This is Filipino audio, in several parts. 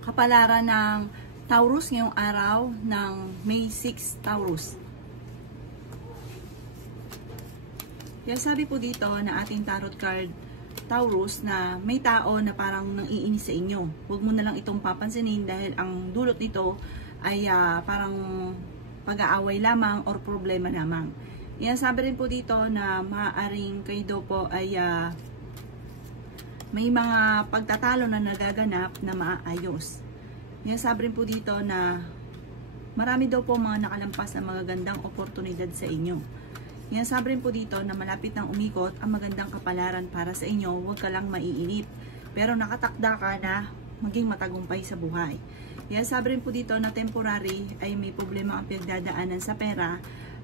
Kapalaran ng Taurus ngayong araw ng May 6 Taurus. Kaya sabi po dito na ating tarot card Taurus na may tao na parang nangiinis sa inyo. Huwag mo na lang itong papansinin dahil ang dulot nito ay parang pag-aaway lamang or problema lamang. Yan, sabi rin po dito na maaaring kayo daw po ay may mga pagtatalo na nagaganap na maayos. Yan, sabi rin po dito na marami daw po mga nakalampas na magagandang oportunidad sa inyo. Yan, sabi rin po dito na malapit nang umikot ang magandang kapalaran para sa inyo. Huwag ka lang maiinip. Pero nakatakda ka na maging matagumpay sa buhay. Yan, sabi rin po dito na temporary ay may problema ang pinagdadaanan sa pera.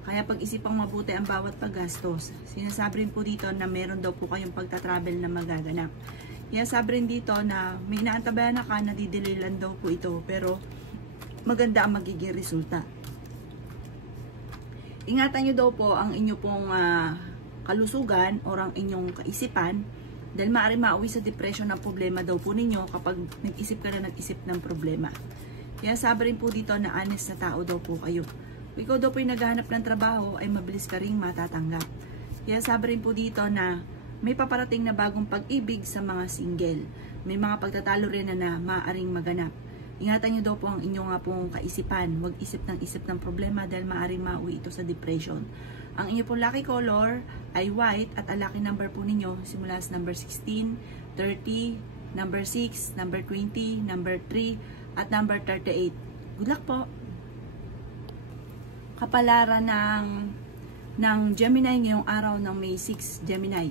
Kaya pag-isipang mabuti ang bawat paggastos. Sinasabi rin po dito na meron daw po kayong pagtatravel na magaganap. Yan, sabi rin dito na may inaantabayan na ka na didililan daw po ito. Pero maganda ang magiging resulta. Ingatan nyo daw po ang inyo pong kalusugan o ang inyong kaisipan dahil maaari mauwi sa depression ng problema daw po ninyo kapag nag-isip ka na nag-isip ng problema. Kaya sabi rin po dito na honest na tao daw po kayo. Kung ikaw daw po yung naghahanap ng trabaho ay mabilis ka rin matatanggap. Kaya sabi rin po dito na may paparating na bagong pag-ibig sa mga single. May mga pagtatalo rin na maaaring maganap. Ingatan nyo daw po ang inyong pong kaisipan. Huwag isip ng problema dahil maaaring mauwi ito sa depression. Ang inyo pong lucky color ay white at ang lucky number po ninyo simula sa number 16, 30, number 6, number 20, number 3, at number 38. Good luck po! Kapalaran ng Gemini ngayong araw ng May 6, Gemini.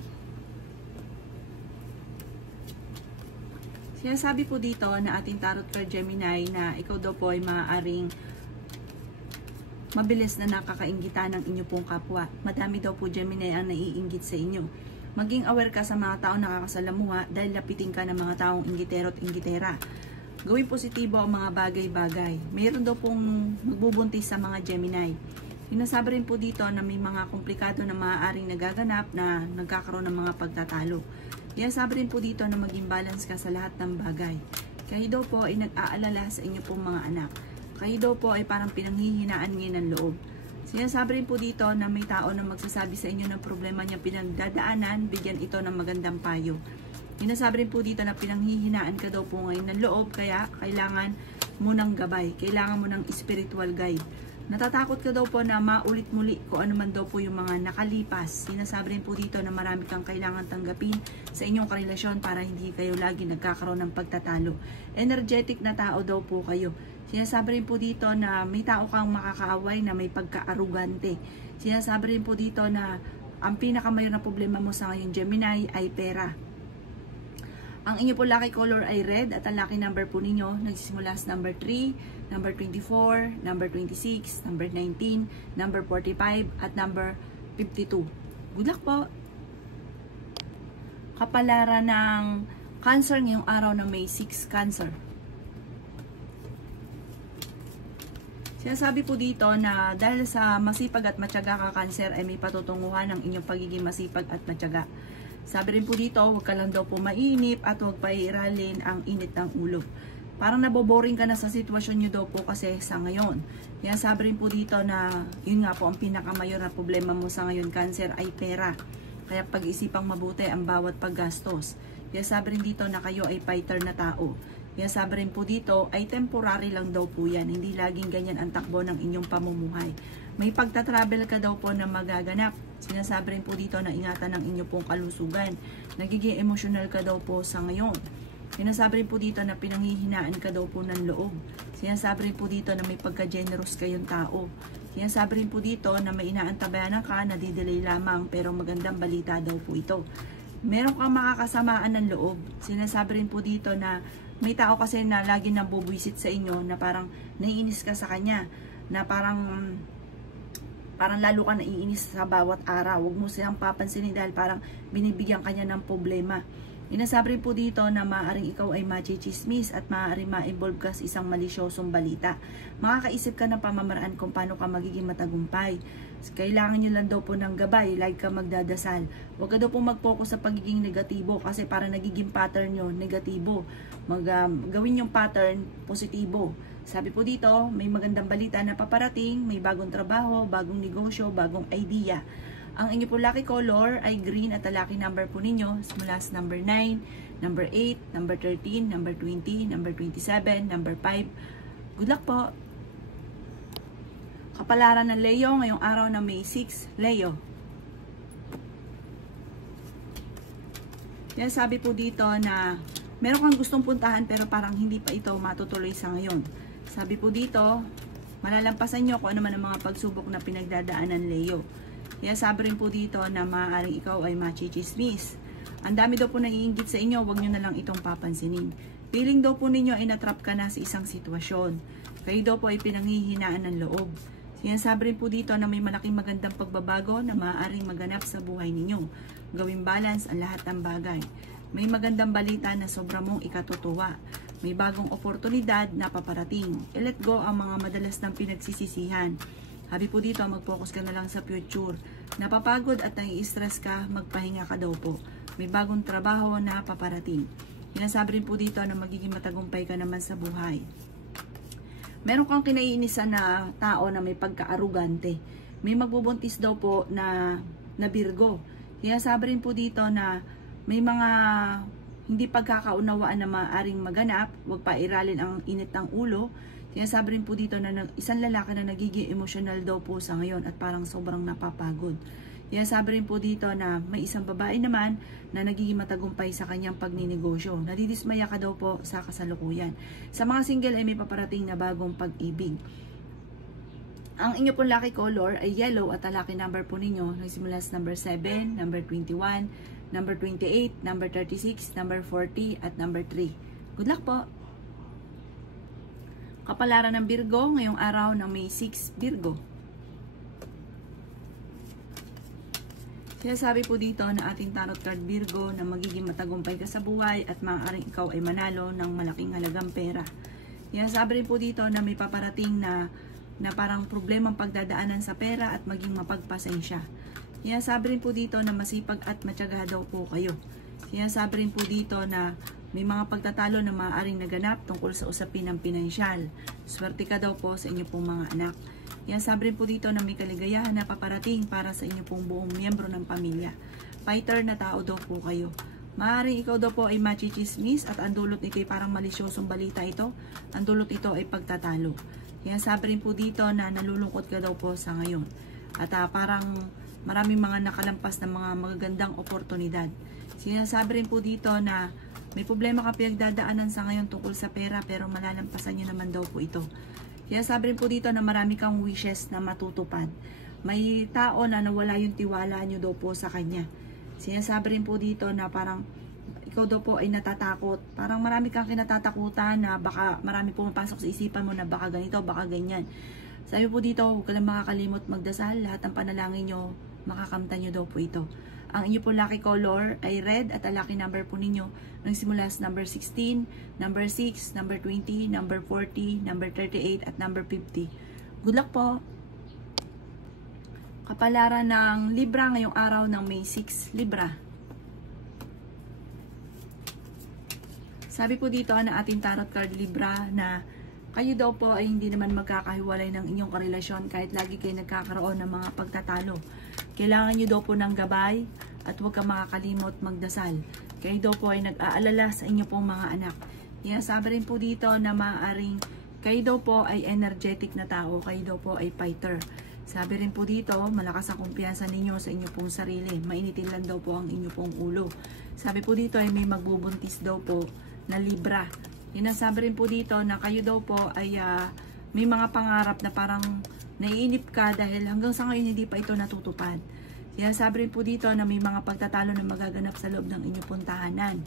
Sinasabi po dito na ating tarot card Gemini na ikaw daw po ay maaaring mabilis na nakakainggitan ng inyo pong kapwa. Madami daw po Gemini ang naiinggit sa inyo. Maging aware ka sa mga taong nakakasalamuha dahil lapitin ka ng mga taong inggitero at inggitera. Gawin positibo ang mga bagay-bagay. Mayroon daw pong magbubuntis sa mga Gemini. Sinasabi rin po dito na may mga komplikado na maaaring nagaganap na nagkakaroon ng mga pagtatalo. Kaya sabi rin po dito na maging balance ka sa lahat ng bagay. Kayo daw po ay nag-aalala sa inyo pong mga anak. Kayo daw po ay parang pinanghihinaan ngayon ng loob. Sinasabi rin po dito na may tao na magsasabi sa inyo ng problema niya pinagdadaanan, bigyan ito ng magandang payo. Sinasabi rin po dito na pinanghihinaan ka daw po ngayon ng loob, kaya kailangan mo ng gabay, kailangan mo ng spiritual guide. Natatakot ka daw po na maulit muli kung ano man daw po yung mga nakalipas. Sinasabi rin po dito na marami kang kailangan tanggapin sa inyong karelasyon para hindi kayo lagi nagkakaroon ng pagtatalo. Energetic na tao daw po kayo. Sinasabi rin po dito na may tao kang makakaaway na may pagka-arugante. Sinasabi rin po dito na ang pinakamayon na problema mo sa ngayon Gemini ay pera. Ang inyo po lucky color ay red at ang lucky number po ninyo nagsisimula sa number 3, number 24, number 26, number 19, number 45, at number 52. Good luck po! Kapalaran ng Cancer ngayong araw ng May 6, Cancer. Sinasabi po dito na dahil sa masipag at matyaga ka Cancer ay may patutunguhan ng inyong pagiging masipag at matyaga. Sabi rin po dito, huwag ka lang daw po mainip at huwag pairalin ang init ng ulo. Parang naboboring ka na sa sitwasyon nyo daw po kasi sa ngayon. Kaya sabi rin po dito na yun nga po ang pinakamayor na problema mo sa ngayon Cancer ay pera. Kaya pag-isipang mabuti ang bawat paggastos. Kaya sabi rin dito na kayo ay fighter na tao. Kaya sabi rin po dito ay temporary lang daw po yan. Hindi laging ganyan ang takbo ng inyong pamumuhay. May pagta-travel ka daw po na magaganap. Sinasabi rin po dito na ingatan ng inyo pong kalusugan. Nagiging emotional ka daw po sa ngayon. Sinasabi rin po dito na pinanghihinaan ka daw po ng loob. Sinasabi rin po dito na may pagka-generous kayong tao. Sinasabi rin po dito na may inaantabayanan ka na didelay lamang pero magandang balita daw po ito. Meron kang makakasamaan ng loob. Sinasabi rin po dito na may tao kasi na lagi nang bubwisit sa inyo na parang naiinis ka sa kanya. Na parang lalo ka naiinis sa bawat araw. Huwag mo silang papansinin dahil parang binibigyan kanya ng problema. Inasabi rin po dito na maaaring ikaw ay machichismis at maaaring ma-involve ka sa isang malisyosong balita. Makakaisip ka ng pamamaraan kung paano ka magiging matagumpay. Kailangan nyo lang daw po ng gabay, like ka magdadasal. Huwag ka daw po mag-focus sa pagiging negatibo kasi para nagiging pattern nyo, negatibo. Gawin yung pattern, positibo. Sabi po dito, may magandang balita na paparating, may bagong trabaho, bagong negosyo, bagong idea. Ang inyo po lucky color ay green at ang lucky number po ninyo mula sa number 9, number 8, number 13, number 20, number 27, number 5. Good luck po! Kapalaran ng Leo ngayong araw na May 6, Leo. Yan sabi po dito na meron kang gustong puntahan pero parang hindi pa ito matutuloy sa ngayon. Sabi po dito, malalampasan nyo kung ano man ang mga pagsubok na pinagdadaanan Leo. Kaya sabi rin po dito na maaaring ikaw ay machichismis. Ang dami daw po naiinggit sa inyo, huwag nyo na lang itong papansinin. Feeling daw po ninyo ay natrap ka na sa isang sitwasyon. Kayo daw po ay pinanghihinaan ng loob. Kaya sabi rin po dito na may malaking magandang pagbabago na maaaring maganap sa buhay ninyo. Gawing balance ang lahat ng bagay. May magandang balita na sobra mong ikatutuwa. May bagong oportunidad na paparating. I-let go ang mga madalas ng pinagsisisihan. Sabi po dito, mag-focus ka na lang sa future. Napapagod at nai-stress ka, magpahinga ka daw po. May bagong trabaho na paparating. Sinasabi rin po dito na magiging matagumpay ka naman sa buhay. Meron kang kinaiinisan na tao na may pagka-arugante. May magbubuntis daw po na Virgo. Sinasabi rin po dito na may mga hindi pagkakaunawaan na maaaring maganap. Huwag pa iralin ang init ng ulo. Sinasabi rin po dito na isang lalaki na nagiging emotional daw po sa ngayon at parang sobrang napapagod. Sinasabi rin po dito na may isang babae naman na nagiging matagumpay sa kanyang pagninegosyo. Nadidismaya ka daw po sa kasalukuyan. Sa mga single ay may paparating na bagong pag-ibig. Ang inyo pong lucky color ay yellow at ang lucky number po ninyo nagsimula sa number 7, number 21, number 28, number 36, number 40 at number 3. Good luck po! Kapalaran ng Virgo ngayong araw ng May 6, Virgo. Sinasabi po dito na ating tarot card Virgo na magiging matagumpay ka sa buhay at maaaring ikaw ay manalo ng malaking halagang pera. Sinasabi rin po dito na may paparating na parang problemang pagdadaanan sa pera at maging mapagpasensya. Sinasabi rin po dito na masipag at matyaga daw po kayo. Sinasabi rin po dito na may mga pagtatalo na maaaring naganap tungkol sa usapin ng pinansyal. Swerte ka daw po sa inyo pong mga anak. Yan sabi rin po dito na may kaligayahan na paparating para sa inyo pong buong miyembro ng pamilya. Fighter na tao daw po kayo. Maaaring ikaw daw po ay machichismis at ang dulot nito ay parang malisyosong balita ito. Ang dulot ito ay pagtatalo. Yan sabi rin po dito na nalulungkot ka daw po sa ngayon. At parang maraming mga nakalampas na mga magagandang oportunidad. Sinasabi rin po dito na may problema ka pinagdadaanan sa ngayon tungkol sa pera pero malalampasan nyo naman daw po ito. Kaya sabi rin po dito na marami kang wishes na matutupad. May tao na nawala yung tiwala nyo daw po sa kanya. Sinasabi rin po dito na parang ikaw daw po ay natatakot. Parang marami kang kinatatakutan na baka marami pumapasok sa isipan mo na baka ganito, baka ganyan. Sabi po dito, huwag ka lang makakalimot magdasal. Lahat ng panalangin nyo, makakamtan nyo daw po ito. Ang inyo po lucky color ay red at ang lucky number po ninyo nagsimula sa number 16, number 6, number 20, number 40, number 38 at number 50. Good luck po! Kapalaran ng Libra ngayong araw ng May 6, Libra. Sabi po dito na ating tarot card Libra na kayo daw po ay hindi naman magkakahiwalay ng inyong karelasyon kahit lagi kayo nagkakaroon ng mga pagtatalo. Kailangan nyo daw po ng gabay at huwag ka makakalimot magdasal. Kayo daw po ay nag-aalala sa inyo pong mga anak. Sabi rin po dito na maaaring kayo daw po ay energetic na tao, kayo daw po ay fighter. Sabi rin po dito, malakas ang kumpiyansa ninyo sa inyo pong sarili. Mainitin lang daw po ang inyo pong ulo. Sabi po dito ay may magbubuntis daw po na Libra. Sabi rin po dito na kayo daw po ay may mga pangarap na parang naiinip ka dahil hanggang sa ngayon hindi pa ito natutupad. Sabi rin po dito na may mga pagtatalo na magaganap sa loob ng inyong pong tahanan.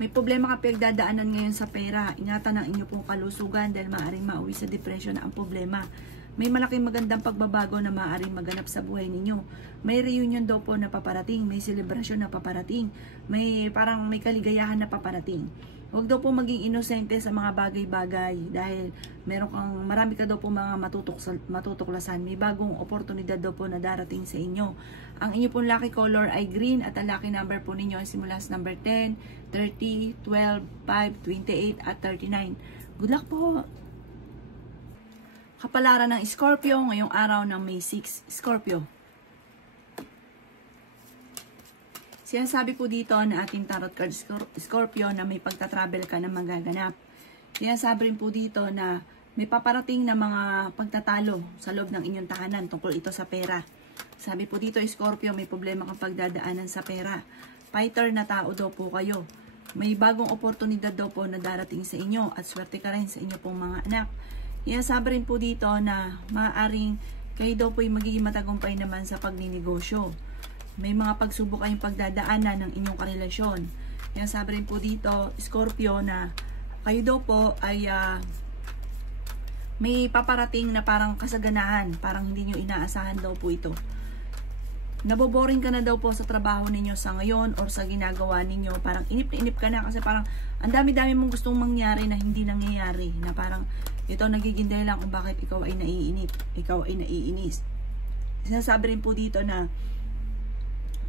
May problema ka pinagdadaanan ngayon sa pera. Ingatan ang inyong pong kalusugan dahil maaaring mauwi sa depression na ang problema. May malaking magandang pagbabago na maaaring maganap sa buhay ninyo. May reunion daw po na paparating, may selebrasyon na paparating, may kaligayahan na paparating. Huwag daw po maging inosente sa mga bagay-bagay dahil marami ka daw po mga matutuklasan. May bagong oportunidad daw po na darating sa inyo. Ang inyo pong lucky color ay green at ang lucky number po ninyo ay simula sa number 10, 30, 12, 5, 28 at 39. Good luck po! Kapalaran ng Scorpio ngayong araw ng May 6. Scorpio. Sinasabi po dito na ating tarot card Scorpio na may pagta-travel ka na magaganap. Sinasabi rin po dito na may paparating na mga pagtatalo sa loob ng inyong tahanan tungkol ito sa pera. Sabi po dito Scorpio, may problema kang pagdadaanan sa pera. Fighter na tao daw po kayo. May bagong oportunidad daw po na darating sa inyo at swerte ka rin sa inyo pong mga anak. Sinasabi rin po dito na maaaring kayo daw po ay magiging matagumpay naman sa pagninegosyo. May mga pagsubok kayong pagdadaanan ng inyong karelasyon. Kaya sabi rin po dito, Scorpio, na kayo daw po ay may paparating na parang kasaganahan. Parang hindi nyo inaasahan daw po ito. Naboboring ka na daw po sa trabaho ninyo sa ngayon or sa ginagawa ninyo. Parang inip na inip ka na kasi parang ang dami-dami mong gustong mangyari na hindi nangyayari. Na parang ito nagiging dahilan kung bakit ikaw ay naiinip. Ikaw ay naiinis. Sinasabi rin po dito na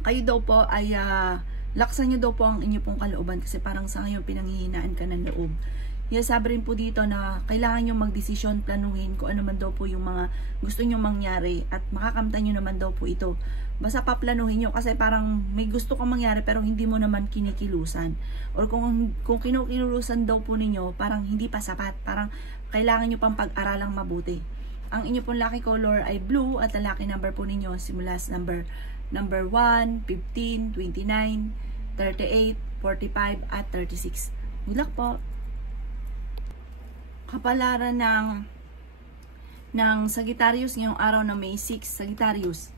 kayo daw po ay laksan nyo daw po ang inyo pong kalooban kasi parang sa ngayon pinanghihinaan ka ng loob. Sabi rin po dito na kailangan nyo magdesisyon, planuhin kung ano man daw po yung mga gusto nyo mangyari at makakamtan nyo naman daw po ito. Basta paplanuhin nyo kasi parang may gusto kang mangyari pero hindi mo naman kinikilusan. Or kung kinukilusan daw po ninyo, parang hindi pa sapat. Parang kailangan nyo pang pag-aralang mabuti. Ang inyo pong lucky color ay blue at ang lucky number po ninyo simula sa number 1, 15, 29, 38, 45, at 36. Good luck po! Kapalaran ng Sagittarius ngayong araw ng May 6. Sagittarius.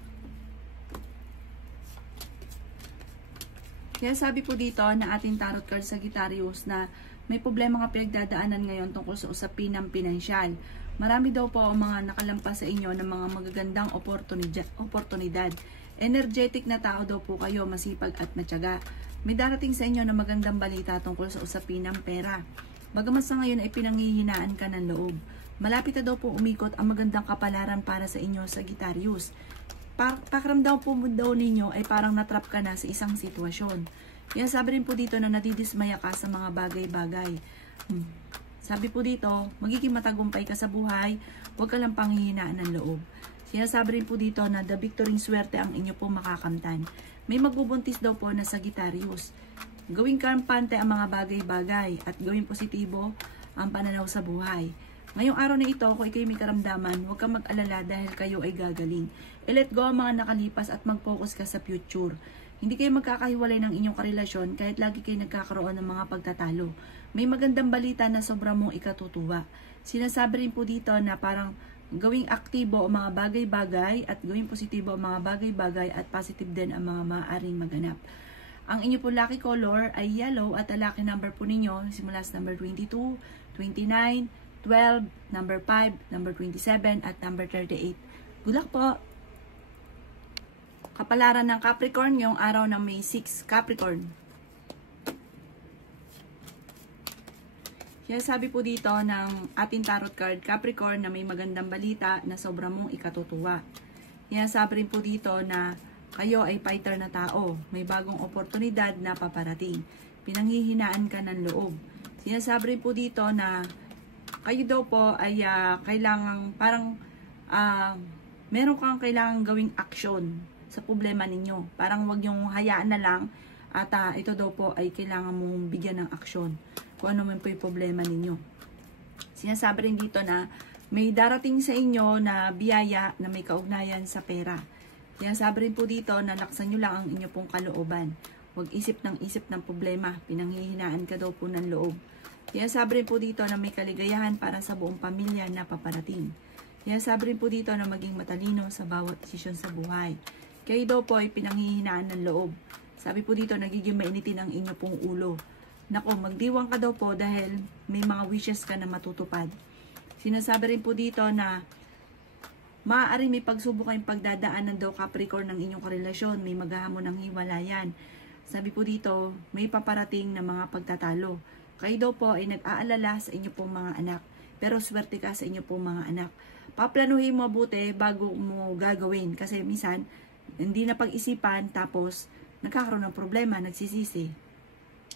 Kaya sabi po dito na ating tarot card Sagittarius na may problema ka pinagdadaanan ngayon tungkol sa usapin ng pinansyal. Marami daw po ang mga nakalampas sa inyo ng mga magagandang oportunidad. Energetic na tao daw po kayo, masipag at matyaga. May darating sa inyo na magandang balita tungkol sa usapin ng pera. Bagamat sa ngayon ay pinanghihinaan ka ng loob. Malapit na daw po umikot ang magandang kapalaran para sa inyo, Sagittarius. Pakiramdam po daw ninyo ay parang natrap ka na sa isang sitwasyon. Kaya sabi rin po dito na nadidismaya ka sa mga bagay-bagay. Sabi po dito, magiging matagumpay ka sa buhay, huwag ka lang panghihinaan ng loob. Sinasabi rin po dito na the victory swerte ang inyo po makakamtan. May magbubuntis daw po na Sagittarius. Gawing kampante ang mga bagay-bagay at gawing positibo ang pananaw sa buhay. Ngayong araw na ito, kung ikaw may karamdaman, huwag kang mag-alala dahil kayo ay gagaling. I-let go ang mga nakalipas at mag-focus ka sa future. Hindi kayo magkakahiwalay ng inyong karelasyon kahit lagi kayo nagkakaroon ng mga pagtatalo. May magandang balita na sobrang mong ikatutuwa. Sinasabi rin po dito na parang gawing aktibo ang mga bagay-bagay at gawing positibo ang mga bagay-bagay at positive din ang mga maaaring maganap. Ang inyo po lucky color ay yellow at ang lucky number po ninyo simula sa number 22, 29, 12, number 5, number 27 at number 38. Good luck po! Kapalaran ng Capricorn yung araw ng May 6. Capricorn. Kaya sabi po dito ng ating tarot card, Capricorn, na may magandang balita na sobrang mong ikatutuwa. Kaya sabi rin po dito na kayo ay fighter na tao. May bagong oportunidad na paparating. Pinanghihinaan ka ng loob. Sinasabi rin po dito na kayo daw po ay meron kang kailangang gawing aksyon sa problema ninyo. Parang wag yung hayaan na lang at ito daw po ay kailangan mong bigyan ng aksyon kung ano man po yung problema ninyo. Sinasabi rin dito na may darating sa inyo na biyaya na may kaugnayan sa pera. Sinasabi rin po dito na laksan nyo lang ang inyo pong kalooban. Huwag isip ng problema. Pinanghihinaan ka daw po ng loob. Sinasabi rin po dito na may kaligayahan para sa buong pamilya na paparating. Sinasabi rin po dito na maging matalino sa bawat desisyon sa buhay. Kayo daw po ay pinanghihinaan ng loob. Sabi po dito, nagiging mainitin ang inyo pong ulo. Nako, magdiwang ka daw po dahil may mga wishes ka na matutupad. Sinasabi rin po dito na Maaari may pagsubok kayong pagdadaanan daw Capricorn ng inyong karelasyon, may maghahamon ng hiwalayan. Sabi po dito, may paparating na mga pagtatalo. Kayo daw po ay nag-aalala sa inyo pong mga anak, pero swerte ka sa inyo pong mga anak. Paplanuhin mo mabuti bago mo gagawin kasi minsan hindi na pag-isipan tapos nagkakaroon ng problema, nagsisisi.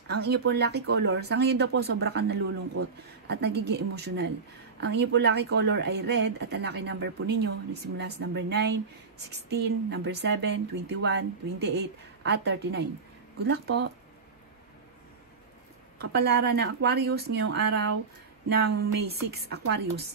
Ang inyo pong lucky color, sa ngayon daw po sobra kang nalulungkot at nagiging emosyonal. Ang inyo pong lucky color ay red at ang lucky number po ninyo nagsimula sa number 9, 16, number 7, 21, 28 at 39. Good luck po! Kapalaran ng Aquarius ngayong araw ng May 6, Aquarius.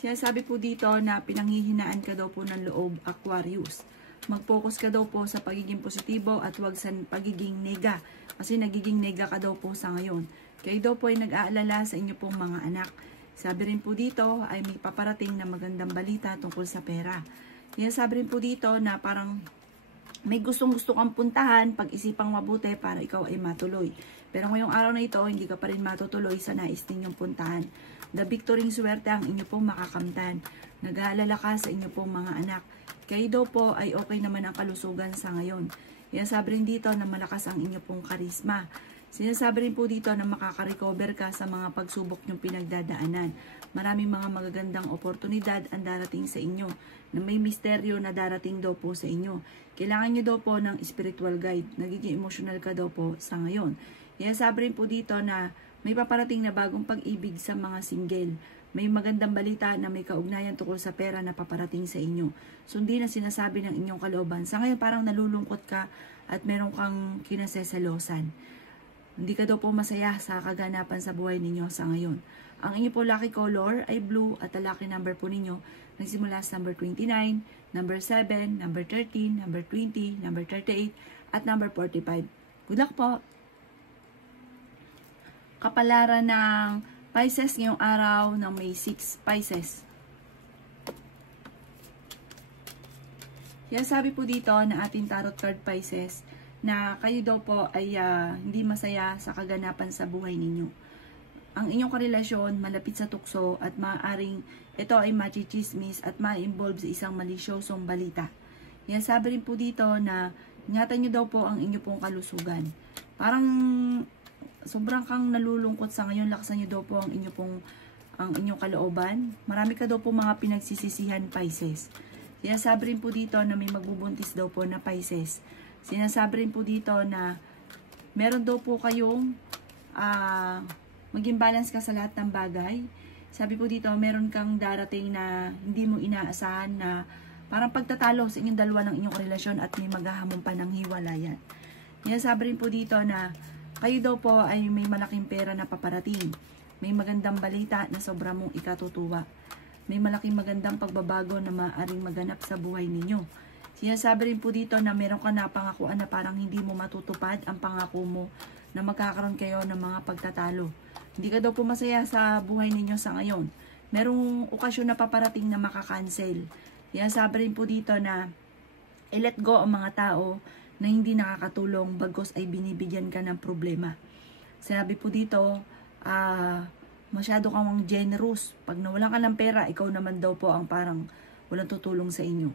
Sinasabi po dito na pinanghihinaan ka daw po ng loob, Aquarius. Mag-focus ka daw po sa pagiging positibo at huwag sa pagiging nega. Kasi nagiging nega ka daw po sa ngayon. Kayo daw po ay nag-aalala sa inyo pong mga anak. Sabi rin po dito ay may paparating na magandang balita tungkol sa pera. Sabi rin po dito na parang may gustong-gusto kang puntahan, pag-isipang mabuti para ikaw ay matuloy. Pero ngayong araw na ito, hindi ka pa rin matutuloy sa nais ninyong puntahan. The victory swerte ang inyo pong makakamtan. Nag-aalala ka sa inyo pong mga anak. Kayo daw po ay okay naman ang kalusugan sa ngayon. Sinasabi rin dito na malakas ang inyo pong karisma. Sinasabi rin po dito na makaka-recover ka sa mga pagsubok nyong pinagdadaanan. Maraming mga magagandang oportunidad ang darating sa inyo na may misteryo na darating daw po sa inyo. Kailangan nyo daw po ng spiritual guide. Nagiging emotional ka daw po sa ngayon. Sinasabi rin po dito na may paparating na bagong pag-ibig sa mga single. May magandang balita na may kaugnayan tungkol sa pera na paparating sa inyo. Sundin na sinasabi ng inyong kalooban. Sa ngayon parang nalulungkot ka at meron kang kinasesalosan. Hindi ka daw po masaya sa kaganapan sa buhay ninyo sa ngayon. Ang inyo po lucky color ay blue at ang lucky number po ninyo nagsimula sa number 29, number 7, number 13, number 20, number 38 at number 45. Good luck po! Kapalaran ng Pisces ngayong araw ng May 6, Pisces. Sabi po dito na ating tarot card Pisces na kayo daw po ay hindi masaya sa kaganapan sa buhay ninyo. Ang inyong karelasyon malapit sa tukso at maaaring ito ay machichismis at ma-involve sa isang malisyosong balita. Sabi rin po dito na ingatan nyo daw po ang inyong pong kalusugan. Parang sobrang kang nalulungkot sa ngayon, laksan nyo daw po ang inyong kalooban. Marami ka daw po mga pinagsisisihan, Pisces. Sinasabi rin po dito na may magbubuntis daw po na Pisces. Sinasabi rin po dito na meron daw po kayong maging balance ka sa lahat ng bagay. Sabi po dito, meron kang darating na hindi mo inaasahan na parang pagtatalo sa inyong dalawa ng inyong relasyon at may maghahamon pa ng hiwalayan. Sinasabi rin po dito na kayo daw po ay may malaking pera na paparating. May magandang balita na sobra mong ikatutuwa. May malaking magandang pagbabago na maaaring maganap sa buhay ninyo. Sinasabi rin po dito na meron ka na pangakuan na parang hindi mo matutupad ang pangako mo na magkakaroon kayo ng mga pagtatalo. Hindi ka daw po masaya sa buhay ninyo sa ngayon. Merong okasyon na paparating na makakancel. Sinasabi rin po dito na i-let go ang mga tao na hindi nakakatulong bagos ay binibigyan ka ng problema. Sinabi po dito, masyado kang generous. Pag nawalan ka ng pera, ikaw naman daw po ang parang walang tutulong sa inyo.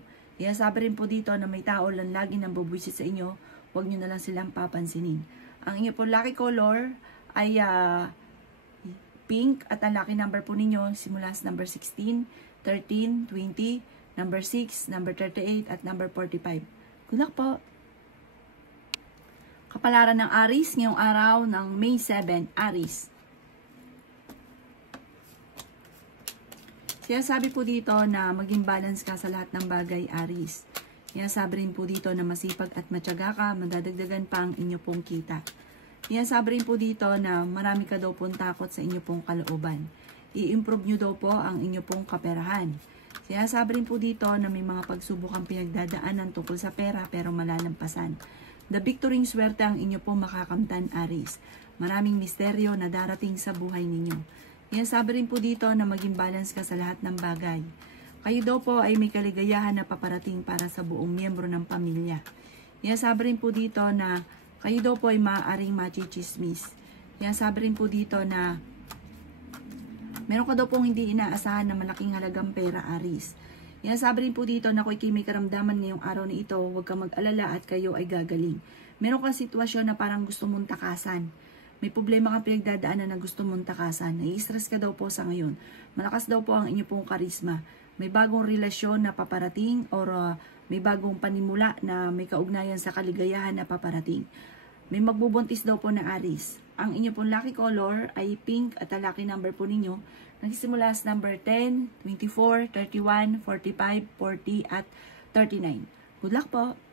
Sabi rin po dito na may tao lang lagi nang bubwisit sa inyo, huwag nyo na lang silang papansinin. Ang inyo po lucky color ay pink at ang lucky number po ninyo simula sa number 16, 13, 20, number 6, number 38 at number 45. Good luck po! Kapalaran ng Aries ngayong araw ng May 7, Aries. Sabi po dito na maging balance ka sa lahat ng bagay, Aries. Sabi rin po dito na masipag at matyaga ka, madadagdagan pa ang inyo pong kita. Sabi rin po dito na marami ka daw pong takot sa inyo pong kalooban. I-improve nyo daw po ang inyo pong kaperahan. Sabi rin po dito na may mga pagsubok ang pinagdadaanan tungkol sa pera pero malalampasan. The victory swerte ang inyo pong makakamtan, Aries. Maraming misteryo na darating sa buhay ninyo. Sabi rin po dito na maging balance ka sa lahat ng bagay. Kayo daw po ay may kaligayahan na paparating para sa buong miyembro ng pamilya. Sabi rin po dito na kayo daw po ay maaaring machichismis. Sabi rin po dito na Meron ka daw pong hindi inaasahan na malaking halagang pera, Aris. Sabi rin po dito na kung may karamdaman ngayong araw na ito, huwag kang mag-alala at kayo ay gagaling. Meron kang sitwasyon na parang gusto mong takasan. May problema kang pinagdadaanan na gusto mong takasan. Nai-stress ka daw po sa ngayon. Malakas daw po ang inyo pong karisma. May bagong relasyon na paparating or may bagong panimula na may kaugnayan sa kaligayahan na paparating. May magbubuntis daw po na Aris. Ang inyo pong lucky color ay pink at ang lucky number po ninyo nagsisimula sa number 10, 24, 31, 45, 40 at 39. Good luck po!